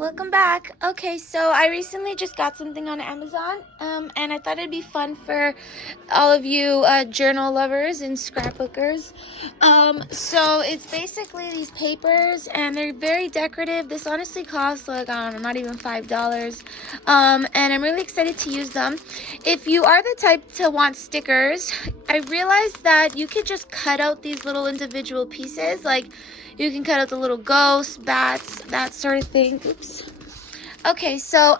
Welcome back. Okay, so I recently just got something on Amazon, and I thought it'd be fun for all of you journal lovers and scrapbookers. So it's basically these papers, and they're very decorative. This honestly costs like, I don't know, not even $5. And I'm really excited to use them. If you are the type to want stickers, I realized that you could just cut out these little individual pieces, like you can cut out the little ghosts, bats, that sort of thing. Oops. Okay, so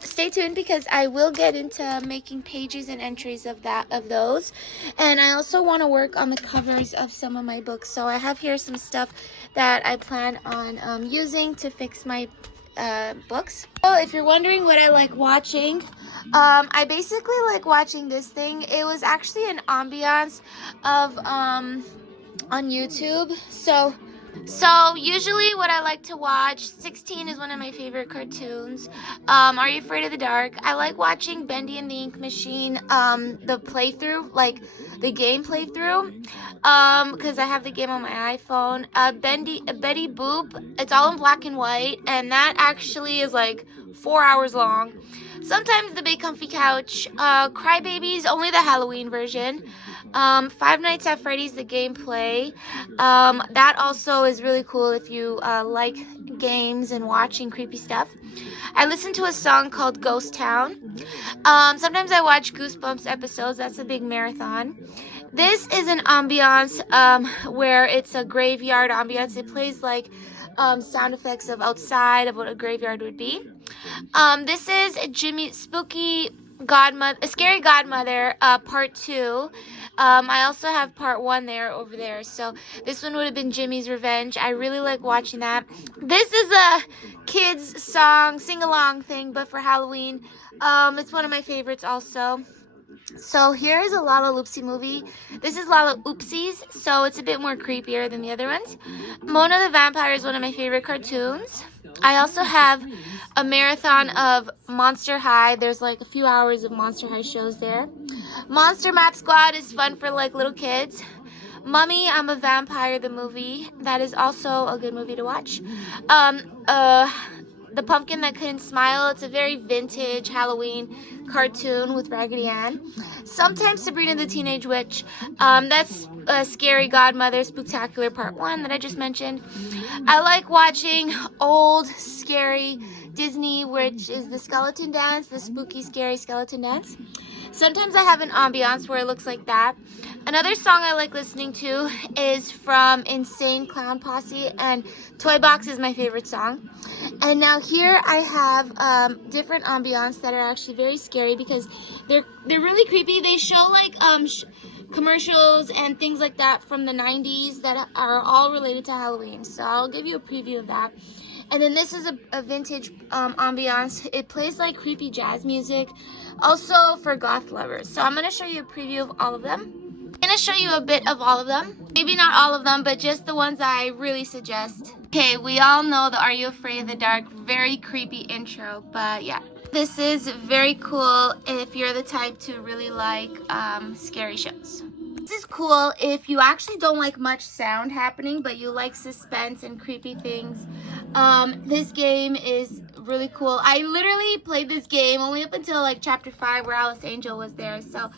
stay tuned because I will get into making pages and entries of those. And I also want to work on the covers of some of my books. So I have here some stuff that I plan on using to fix my books. So if you're wondering what I like watching, I basically like watching this thing. It was actually an ambiance of on YouTube. So usually what I like to watch, 16 is one of my favorite cartoons. Are You Afraid of the Dark? I like watching Bendy and the Ink Machine, the playthrough, like the game playthrough, because I have the game on my iPhone. Betty Boop, it's all in black and white, and that actually is like 4 hours long. Sometimes the Big Comfy Couch, Crybabies, only the Halloween version. Five Nights at Freddy's, the gameplay. That also is really cool if you like games and watching creepy stuff. I listen to a song called Ghost Town. Sometimes I watch Goosebumps episodes. That's a big marathon. This is an ambiance where it's a graveyard ambiance. It plays like sound effects of outside of what a graveyard would be. This is Jimmy's Scary Godmother, part 2. I also have part 1 over there. So this one would have been Jimmy's Revenge. I really like watching that. This is a kids song sing-along thing, but for Halloween. It's one of my favorites also. So here is a Lala Loopsie movie. This is Lala Oopsies, so it's a bit more creepier than the other ones. Mona the Vampire is one of my favorite cartoons. I also have a marathon of Monster High. There's like a few hours of Monster High shows there. Monster Math Squad is fun for like little kids. Mummy, I'm a Vampire, the movie. That is also a good movie to watch. The Pumpkin That Couldn't Smile. It's a very vintage Halloween cartoon with Raggedy Ann. Sometimes Sabrina the Teenage Witch. That's Scary Godmother Spooktacular Part 1 that I just mentioned. I like watching old, scary Disney, which is the Skeleton Dance, the spooky, scary Skeleton Dance. Sometimes I have an ambiance where it looks like that. Another song I like listening to is from Insane Clown Posse, and Toy Box is my favorite song. And now here I have different ambiance that are actually very scary because they're really creepy. They show like commercials and things like that from the 90s that are all related to Halloween. So I'll give you a preview of that. And then this is a vintage ambiance. It plays like creepy jazz music, also for goth lovers. So I'm going to show you a preview of all of them. I'm going to show you a bit of all of them. Maybe not all of them, but just the ones I really suggest. Okay, we all know the Are You Afraid of the Dark? Very creepy intro, but yeah. This is very cool if you're the type to really like scary shows. This is cool if you actually don't like much sound happening, but you like suspense and creepy things. This game is really cool. I literally played this game only up until like chapter 5 where Alice Angel was there. So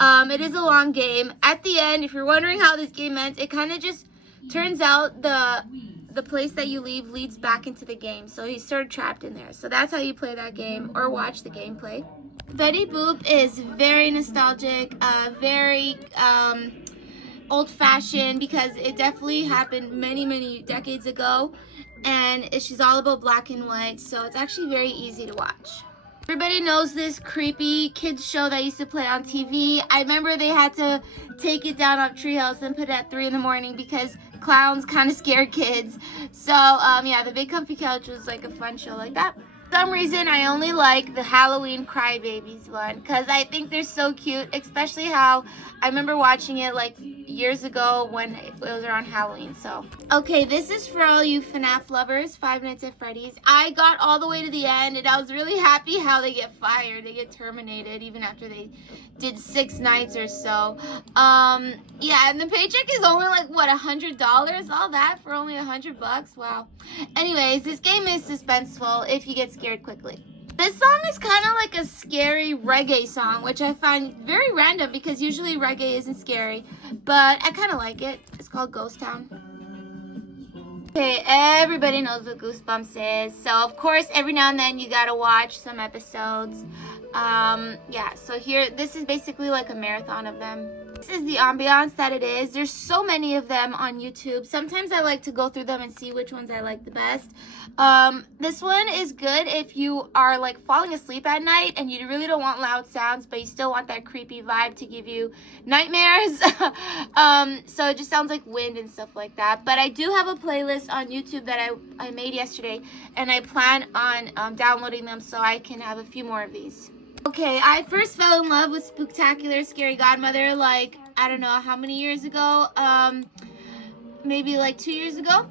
it is a long game. At the end, if you're wondering how this game ends, it kind of just turns out the place that you leave leads back into the game. So he's sort of trapped in there. So that's how you play that game or watch the gameplay. Betty Boop is very nostalgic, very old-fashioned because it definitely happened many, many decades ago. And she's all about black and white, so it's actually very easy to watch. Everybody knows this creepy kids show that used to play on TV. I remember they had to take it down off Treehouse and put it at 3 in the morning because clowns kind of scare kids. So yeah, the Big Comfy Couch was like a fun show like that. some reason I only like the Halloween Crybabies one because I think they're so cute, especially how I remember watching it like years ago when it was around Halloween. So okay, this is for all you FNAF lovers, Five Nights at Freddy's. I got all the way to the end and I was really happy how they get fired, they get terminated even after they did 6 nights or so. Yeah, and the paycheck is only like what, $100? All that for only $100? Wow. Anyways, this game is suspenseful if you get scared quickly. This song is kind of like a scary reggae song, which I find very random because usually reggae isn't scary, but I kind of like it. It's called Ghost Town. Okay, everybody knows what Goosebumps is, so of course every now and then you gotta watch some episodes. Yeah, so here, this is basically like a marathon of them. This is the ambiance that it is. There's so many of them on YouTube. Sometimes I like to go through them and see which ones I like the best. This one is good if you are like falling asleep at night and you really don't want loud sounds, but you still want that creepy vibe to give you nightmares. So it just sounds like wind and stuff like that. But I do have a playlist on YouTube that I made yesterday, and I plan on downloading them so I can have a few more of these. Okay, I first fell in love with Spooktacular Scary Godmother like, I don't know how many years ago, maybe like 2 years ago.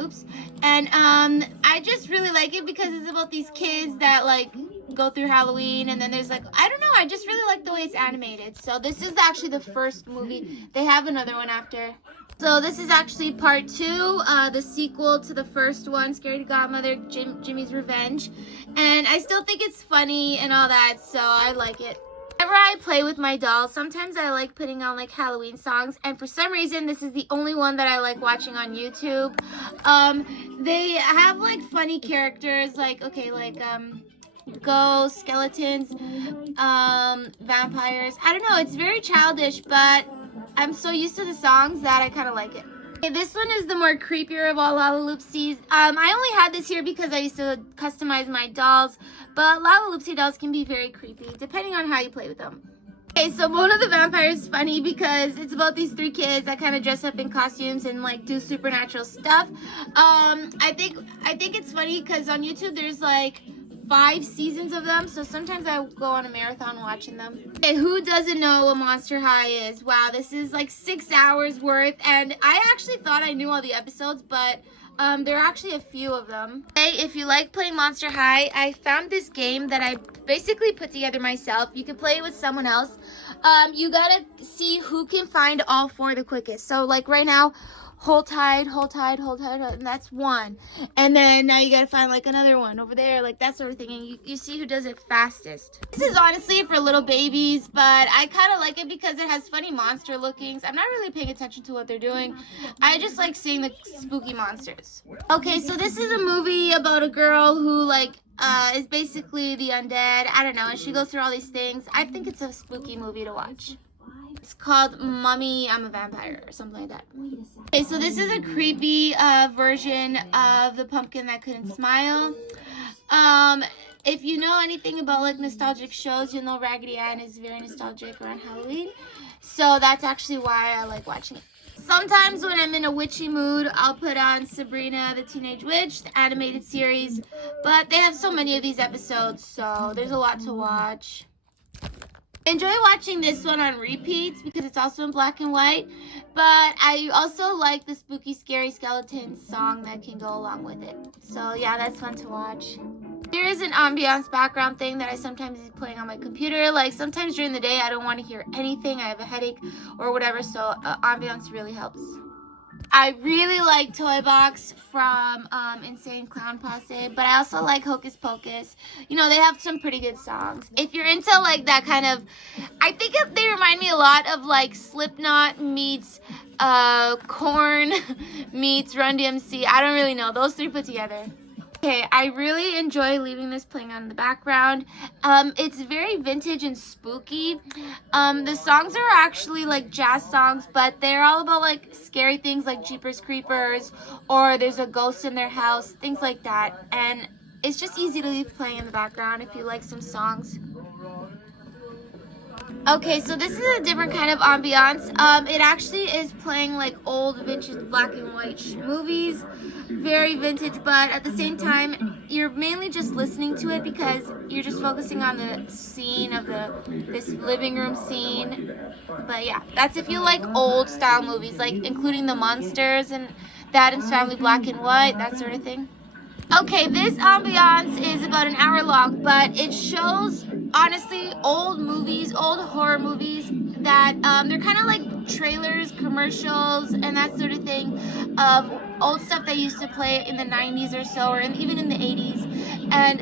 Oops. And I just really like it because it's about these kids that like go through Halloween, and then there's like, I don't know, I just really like the way it's animated. So this is actually the first movie. They have another one after. So this is actually part 2, the sequel to the first one, Scary Godmother, Jimmy's Revenge. And I still think it's funny and all that, so I like it. Whenever I play with my dolls, sometimes I like putting on like Halloween songs, and for some reason this is the only one that I like watching on YouTube. They have like funny characters, like, okay, like ghosts, skeletons, vampires. I don't know, it's very childish, but I'm so used to the songs that I kind of like it. Okay, this one is the more creepier of all lalaloopsies. I only had this here because I used to customize my dolls, but lalaloopsy dolls can be very creepy depending on how you play with them. Okay, so one of the vampires is funny because it's about these 3 kids that kind of dress up in costumes and like do supernatural stuff. I think it's funny because on YouTube there's like 5 seasons of them, so sometimes I go on a marathon watching them. Okay, who doesn't know what Monster High is? Wow, this is like 6 hours worth, and I actually thought I knew all the episodes, but there are actually a few of them. Okay, if you like playing Monster High, I found this game that I basically put together myself. You can play it with someone else. You gotta see who can find all 4 the quickest. So like right now, hold tight, and that's 1. And then now you gotta find like another one over there, like that sort of thing, and you see who does it fastest. This is honestly for little babies, but I kind of like it because it has funny monster lookings. I'm not really paying attention to what they're doing. I just like seeing the spooky monsters. Okay, so this is a movie about a girl who like is basically the undead. I don't know, and she goes through all these things. I think it's a spooky movie to watch. It's called Mommy, I'm a Vampire, or something like that. Okay, so this is a creepy version of The Pumpkin That Couldn't Smile. If you know anything about like nostalgic shows, you'll know Raggedy Ann is very nostalgic around Halloween. So that's actually why I like watching it. Sometimes when I'm in a witchy mood, I'll put on Sabrina the Teenage Witch, the animated series. But they have so many of these episodes, so there's a lot to watch. Enjoy watching this one on repeats because it's also in black and white, but I also like the spooky scary skeletons song that can go along with it. So yeah, that's fun to watch. Here is an ambiance background thing that I sometimes is playing on my computer. Like sometimes during the day I don't want to hear anything, I have a headache or whatever, so ambiance really helps. I really like Toy Box from Insane Clown Posse, but I also like Hocus Pocus. You know, they have some pretty good songs. If you're into like that kind of, I think they remind me a lot of like Slipknot meets Korn meets Run DMC. I don't really know, those 3 put together. Okay, I really enjoy leaving this playing on in the background. It's very vintage and spooky. The songs are actually like jazz songs, but they're all about like scary things like Jeepers Creepers, or there's a ghost in their house, things like that. And it's just easy to leave playing in the background if you like some songs. Okay, so this is a different kind of ambiance. It actually is playing like old vintage black and white movies. Very vintage, but at the same time, you're mainly just listening to it because you're just focusing on the scene of this living room scene. But yeah, that's if you like old style movies, like including the monsters and the Addams Family black and white, that sort of thing. Okay, this ambiance is about an hour long, but it shows, honestly, old movies, old horror movies that they're kind of like trailers, commercials, and that sort of thing of old stuff they used to play in the 90s or so, or even in the 80s. And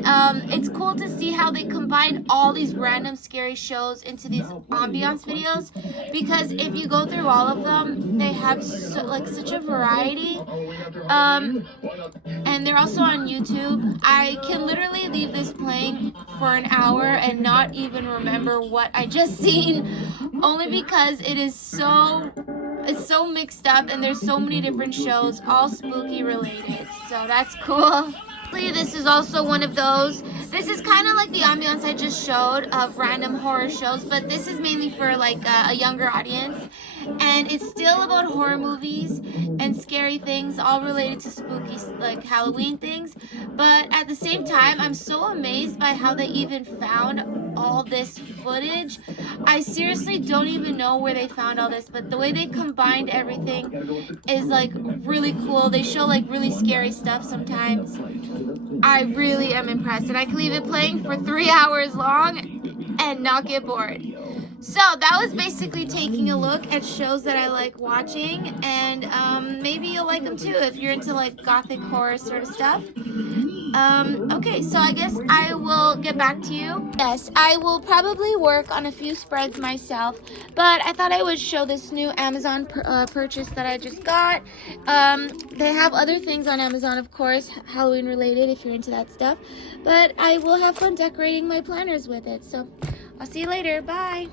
it's cool to see how they combine all these random scary shows into these ambiance videos, because if you go through all of them, they have such a variety. And they're also on YouTube. I can literally leave this playing for an hour and not even remember what I just seen, only because it's so mixed up and there's so many different shows, all spooky related. So that's cool. This is also one of those. This is kind of like the ambiance I just showed of random horror shows, but this is mainly for like a younger audience, and it's still about horror movies and scary things, all related to spooky, like Halloween things. But at the same time, I'm so amazed by how they even found all this footage. I seriously don't even know where they found all this, but the way they combined everything is like really cool. They show like really scary stuff sometimes. I really am impressed, and I can leave it playing for 3 hours long and not get bored. So that was basically taking a look at shows that I like watching, and maybe you'll like them too if you're into like gothic horror sort of stuff. Okay, so I guess I will get back to you. Yes, I will probably work on a few spreads myself, but I thought I would show this new Amazon purchase that I just got. They have other things on Amazon, of course, Halloween related if you're into that stuff, but I will have fun decorating my planners with it. So I'll see you later. Bye.